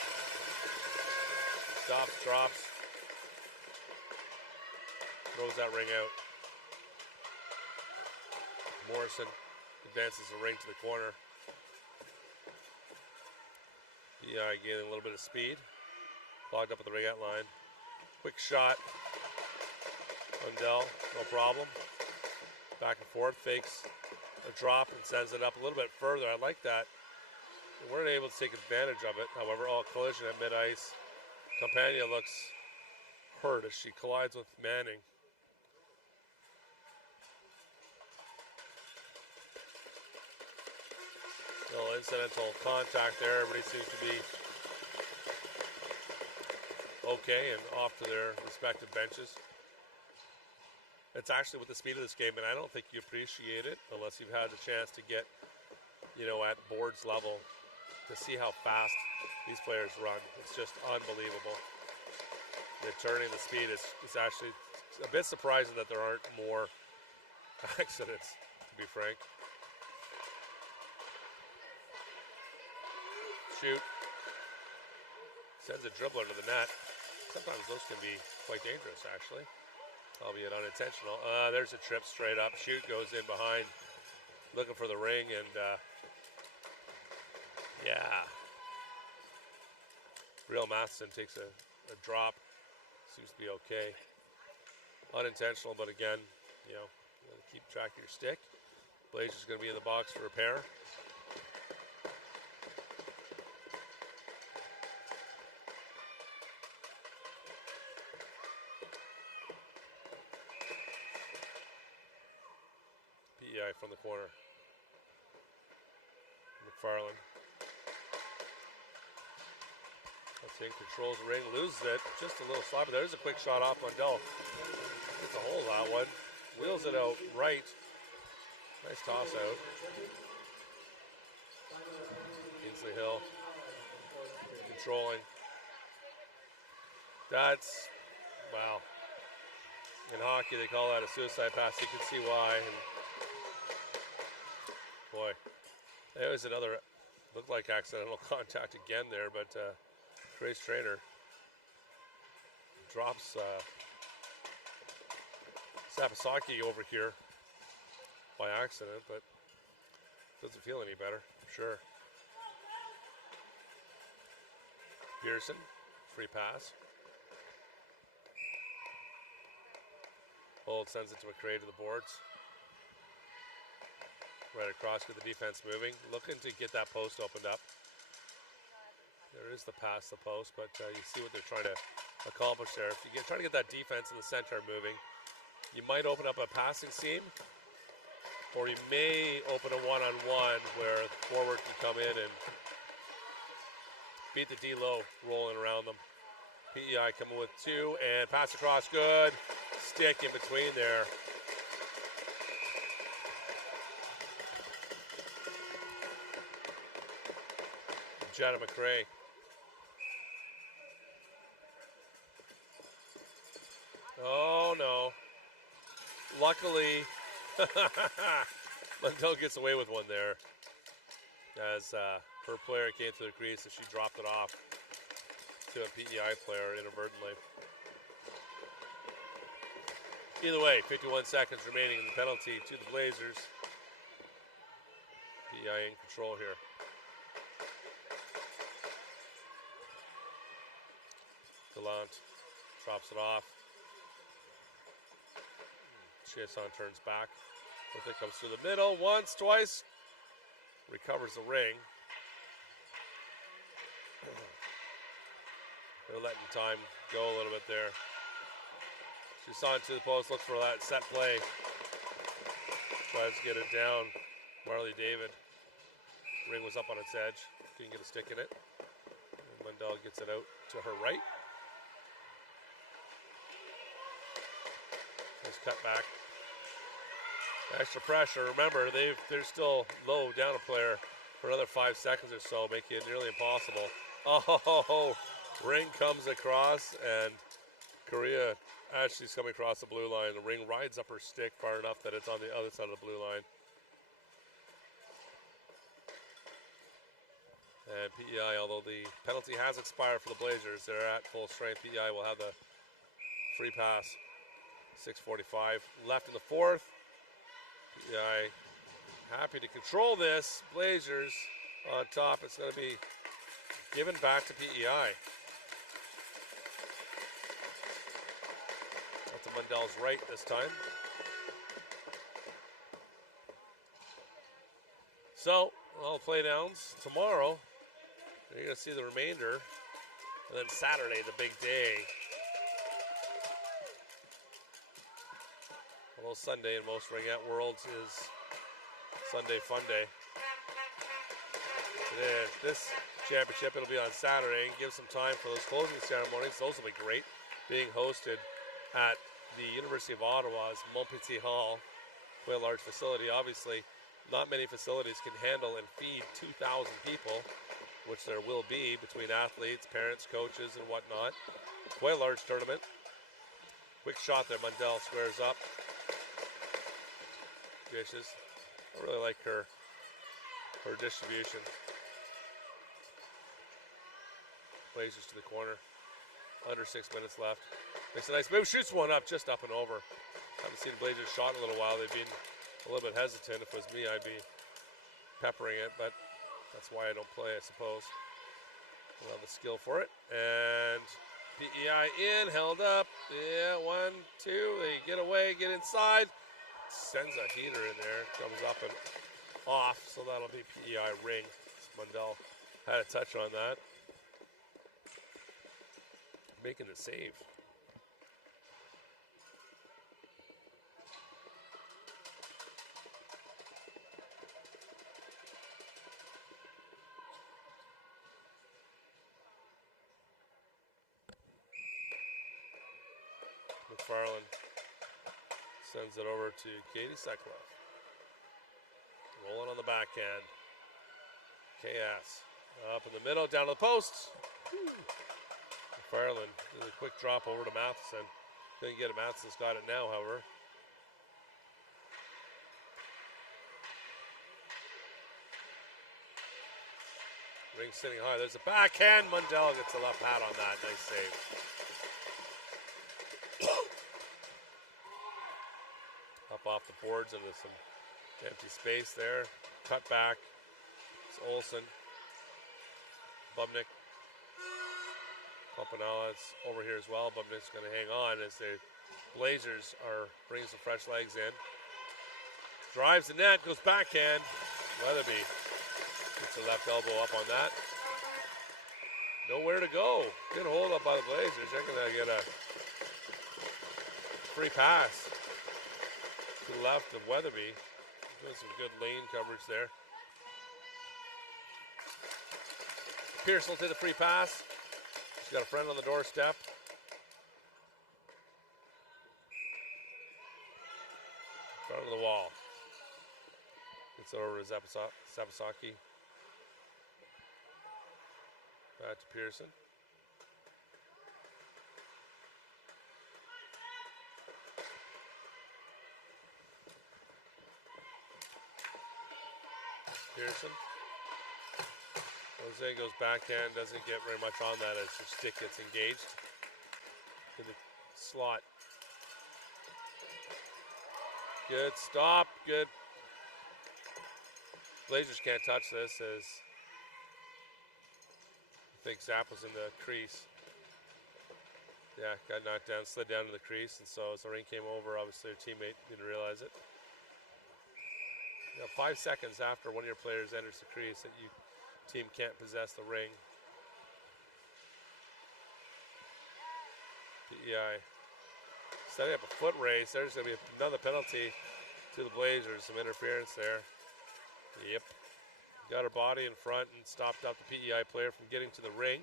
Stops, drops. Throws that ring out. Morrison advances the ring to the corner. PEI gaining a little bit of speed. Clogged up at the ring out line. Quick shot. Lundell, no problem. Back and forth, fakes a drop and sends it up a little bit further. I like that. They weren't able to take advantage of it. However, all collision at mid-ice. Campagna looks hurt as she collides with Manning. Little incidental contact there. Everybody seems to be okay and off to their respective benches. It's actually with the speed of this game, and I don't think you appreciate it unless you've had the chance to get, at boards level to see how fast these players run. It's just unbelievable. The turning, the speed is actually a bit surprising that there aren't more accidents, to be frank. Shoot. Sends a dribbler to the net. Sometimes those can be quite dangerous, actually. Albeit unintentional. There's a trip straight up. Shoot goes in behind, looking for the ring, and yeah. Real Matheson takes a drop. Seems to be okay. Unintentional, but again, keep track of your stick. Blazers going to be in the box for repair. PEI from the corner. McFarland. That's in, controls the ring, loses it. Just a little slap. There's a quick shot off Lundell. Gets a hold of that one. Wheels it out right. Nice toss out. Kingsley Hill. Controlling. That's, wow. In hockey, they call that a suicide pass. You can see why. And boy, there was another, looked like accidental contact again there, but Trace Traynor drops Sapasaki over here by accident, but doesn't feel any better, I'm sure. Pearson, free pass. Bold sends it to McRae to the boards. Right across, get the defense moving. Looking to get that post opened up. There is the pass, the post, but you see what they're trying to accomplish there. If you try to get that defense in the center moving, you might open up a passing seam, or you may open a one-on-one where the forward can come in and beat the D-low, rolling around them. PEI coming with two, and pass across, good. Stick in between there. Jenna McRae. Oh no. Luckily, Lundell gets away with one there as her player came to the crease and she dropped it off to a PEI player inadvertently. Either way, 51 seconds remaining in the penalty to the Blazers. PEI in control here. Gallant drops it off. Chiasson turns back. It comes through the middle once, twice. Recovers the ring. They're letting time go a little bit there. Chiasson to the post, looks for that set play. Tries to get it down. Marley David. Ring was up on its edge. Didn't get a stick in it. And Mundell gets it out to her right. Nice cut back. Extra pressure. Remember, they're still low down a player for another 5 seconds or so, making it nearly impossible. Oh, Rink comes across, and Korea Ashley's coming across the blue line. The Ring rides up her stick far enough that it's on the other side of the blue line. And PEI, although the penalty has expired for the Blazers, they're at full strength. PEI will have the free pass. 6:45 left in the fourth. PEI happy to control this. Blazers on top. It's going to be given back to PEI. That's to Mundell's right this time. So, all play downs tomorrow. You're going to see the remainder. And then Saturday, the big day. Although Sunday in most Ringette worlds is Sunday Fun Day. Today, this championship, it'll be on Saturday. Give some time for those closing ceremonies. Those will be great. Being hosted at the University of Ottawa's Montpetit Hall, quite a large facility. Obviously, not many facilities can handle and feed 2,000 people, which there will be between athletes, parents, coaches, and whatnot. Quite a large tournament. Quick shot there. Mundell squares up. Vicious. I really like her distribution. Blazers to the corner. Under 6 minutes left. Makes a nice move. Shoots one up, just up and over. Haven't seen Blazers shot in a little while. They've been a little bit hesitant. If it was me, I'd be peppering it, but that's why I don't play, I suppose. We'll have the skill for it. And PEI in, held up. Yeah, 1, 2. They get away, get inside. Sends a heater in there. Comes up and off, so that'll be PEI Ring. Mundell had a touch on that. Making the save. McFarland sends it over to Katie Sekloff. Rolling on the backhand. KS up in the middle, down to the post. McFarland did a quick drop over to Matheson. Couldn't get it. Matheson's got it now, however. Ring sitting high. There's a backhand. Mundell gets a left pad on that. Nice save. Up off the boards into some empty space there. Cut back. It's Olsen. Bubnik. Pompanalla's over here as well. Bubnik's going to hang on as the Blazers are bringing some fresh legs in. Drives the net. Goes backhand. Weatherby gets a left elbow up on that. Nowhere to go. Good hold up by the Blazers. They're going to get a free pass to the left of Weatherby. Doing some good lane coverage there. Pierce will take the free pass. She's got a friend on the doorstep. Front of the wall. Gets over to Zapasaki. Back to Pearson. Pearson. Jose goes backhand, doesn't get very much on that as her stick gets engaged in the slot. Good stop, good. Blazers can't touch this as I think Zapp was in the crease. Yeah, got knocked down, slid down to the crease, and so as the ring came over, obviously her teammate didn't realize it. Now 5 seconds after one of your players enters the crease that you team can't possess the ring. PEI setting up a foot race. There's going to be another penalty to the Blazers. Some interference there. Yep. Got her body in front and stopped up the PEI player from getting to the ring.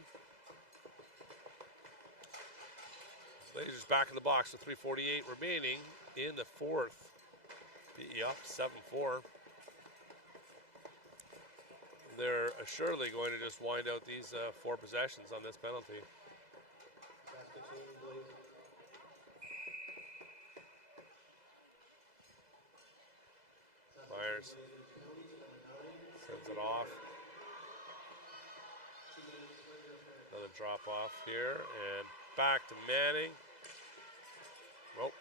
Blazers back in the box with 3:48 remaining in the fourth. PE up 7-4. They're assuredly going to just wind out these 4 possessions on this penalty. Saskatoon-Blazers. Myers sends it off. Another drop off here, and back to Manning. Nope.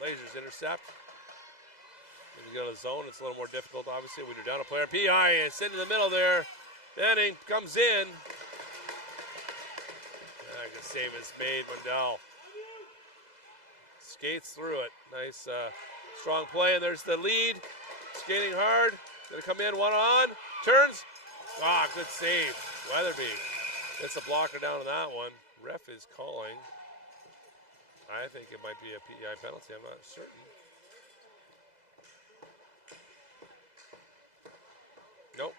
Blazers intercept. When you go to the zone, it's a little more difficult, obviously, when you're down a player. PI is in the middle there. Manning comes in. Good save is made. Mendel skates through it. Nice, strong play, and there's the lead. Skating hard. Gonna come in one-on. Turns. Ah, good save. Weatherby gets a blocker down on that one. Ref is calling. I think it might be a PEI penalty. I'm not certain. Nope.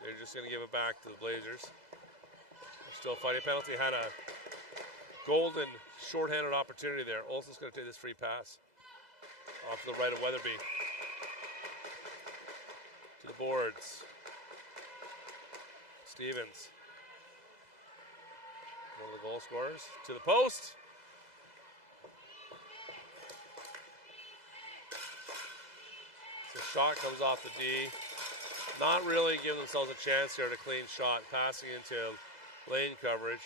They're just going to give it back to the Blazers. They're still fighting. Penalty. Had a golden shorthanded opportunity there. Olsen's going to take this free pass off to the right of Weatherby. To the boards. Stevens. One of the goal scorers. To the post. So shot comes off the D. Not really giving themselves a chance here to clean shot. Passing into lane coverage.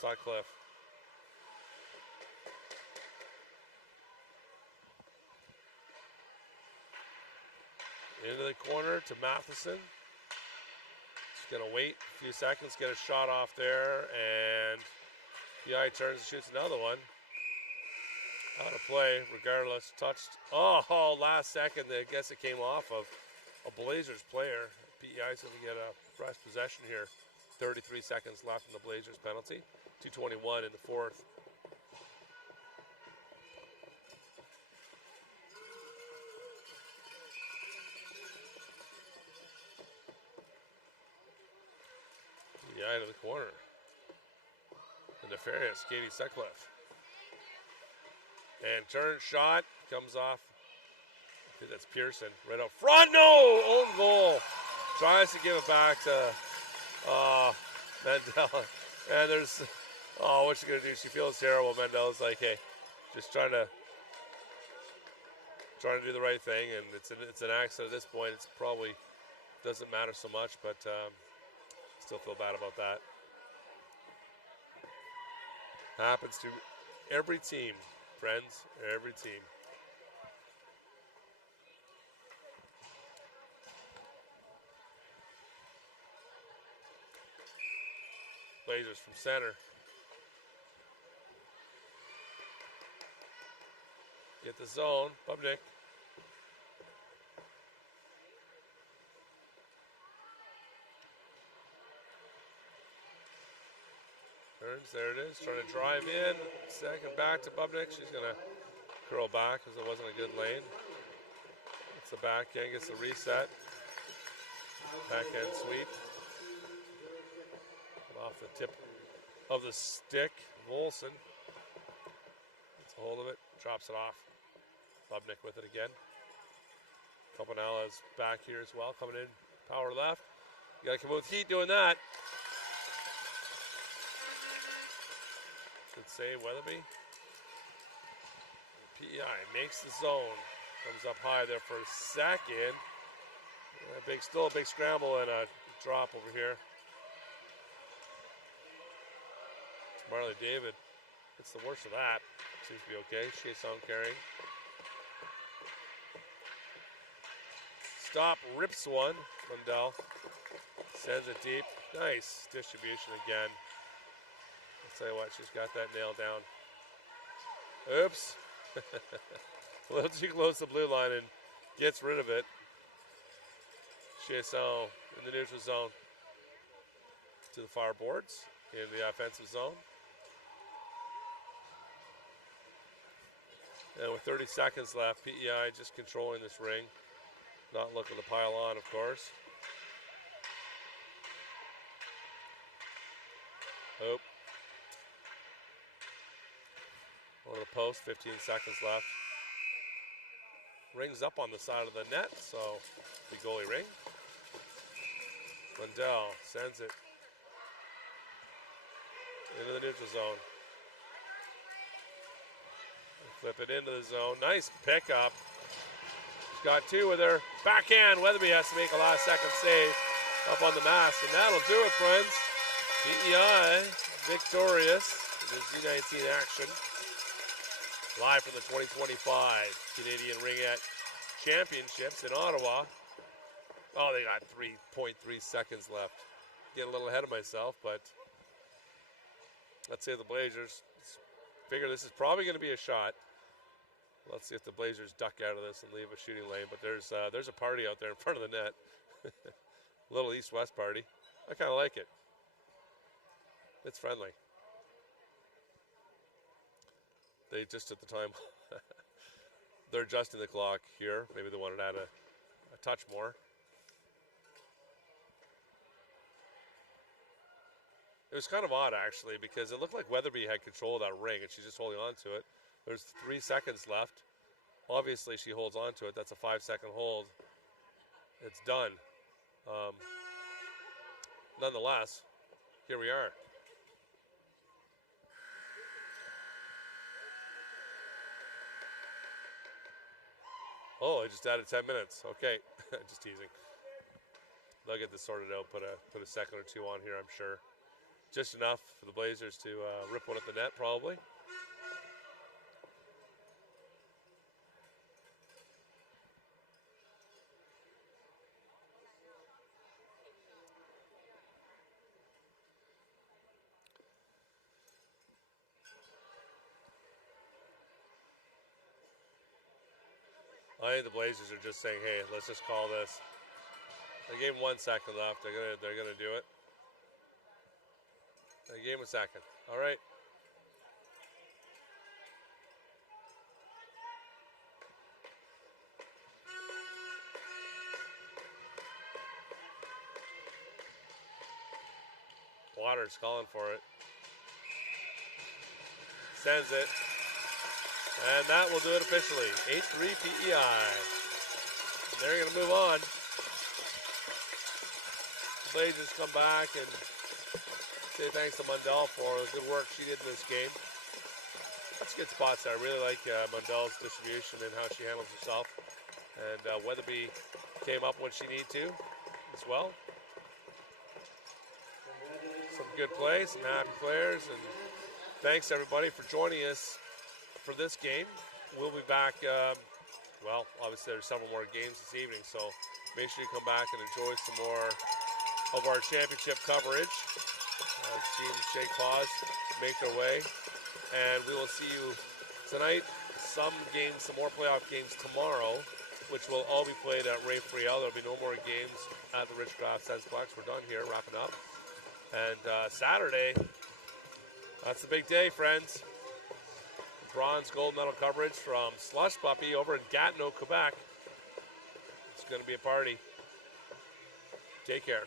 Sutcliffe. Into the corner to Matheson. Just going to wait a few seconds, get a shot off there, and PI turns and shoots another one. Out of play, regardless. Touched. Oh, last second, I guess it came off of a Blazers player. PEI is going to get a fresh possession here. 33 seconds left in the Blazers penalty. 2:21 in the fourth. PEI to the corner. The nefarious Katie Sutcliffe. And turn shot comes off. I think that's Pearson right up front. No! Own goal. Tries to give it back to Mendel. And there's, what's she going to do? She feels terrible. Mendel's like, hey, just trying to do the right thing. And it's an accident at this point. It's probably doesn't matter so much, but still feel bad about that. Happens to every team. Friends, every team. Blazers from center. Get the zone. Bubnik. Turns, there it is, trying to drive in. Second back to Bubnik. She's going to curl back because it wasn't a good lane. It's the backhand, gets the reset. Backhand sweep. Off the tip of the stick. Wolson gets a hold of it, drops it off. Bubnik with it again. Campanella is back here as well, coming in, power left. You got to come with heat doing that. Good save, Weatherby. PEI makes the zone. Comes up high there for a second. Still a big scramble and a drop over here. Marley David. It's the worst of that. Seems to be okay. Chasson carrying. Stop, rips one. Mendel sends it deep. Nice distribution again. I'll tell you what, she's got that nailed down. Oops. A little too close to the blue line and gets rid of it. Chasson in the neutral zone to the far boards in the offensive zone. And with 30 seconds left, PEI just controlling this ring. Not looking to pile on, of course. Hope. On the post, 15 seconds left. Rings up on the side of the net, so the goalie Ring. Lundell sends it into the neutral zone. Flip it into the zone. Nice pickup. She's got two with her backhand. Weatherby has to make a last-second save up on the mast, and that'll do it, friends. PEI victorious. This is U19 action. Live from the 2025 Canadian Ringette Championships in Ottawa. Oh, they got 3.3 seconds left. Getting a little ahead of myself, but let's say the Blazers figure this is probably going to be a shot. Let's see if the Blazers duck out of this and leave a shooting lane. But there's a party out there in front of the net. Little east-west party. I kind of like it. It's friendly. They just at the time, they're adjusting the clock here. Maybe they wanted to add a touch more. It was kind of odd, actually, because it looked like Weatherby had control of that ring, and she's just holding on to it. There's 3 seconds left. Obviously, she holds on to it. That's a 5-second hold. It's done. Nonetheless, here we are. Oh, I just added 10 minutes. Okay, just teasing. They'll get this sorted out. Put a second or two on here, I'm sure. Just enough for the Blazers to rip one at the net, probably. I think the Blazers are just saying, "Hey, let's just call this." They gave them 1 second left. They're gonna do it. They gave him a second. All right. Waters calling for it. Sends it. And that will do it officially. 8-3 PEI. They're going to move on. The Blazers come back and say thanks to Mundell for the good work she did in this game. That's good spots. I really like Mundell's distribution and how she handles herself. And Weatherby came up when she needed to as well. Some good play, some happy players, and thanks everybody for joining us for this game. We'll be back, well, obviously there's several more games this evening, so make sure you come back and enjoy some more of our championship coverage. Teams shake paws, make their way, and we will see you tonight. Some games, some more playoff games tomorrow, which will all be played at Ray Friel. There'll be no more games at the Richcraft SensPlex. We're done here, wrapping up. And Saturday, that's the big day, friends. Bronze gold medal coverage from Slush Puppy over in Gatineau, Quebec. It's going to be a party. Take care.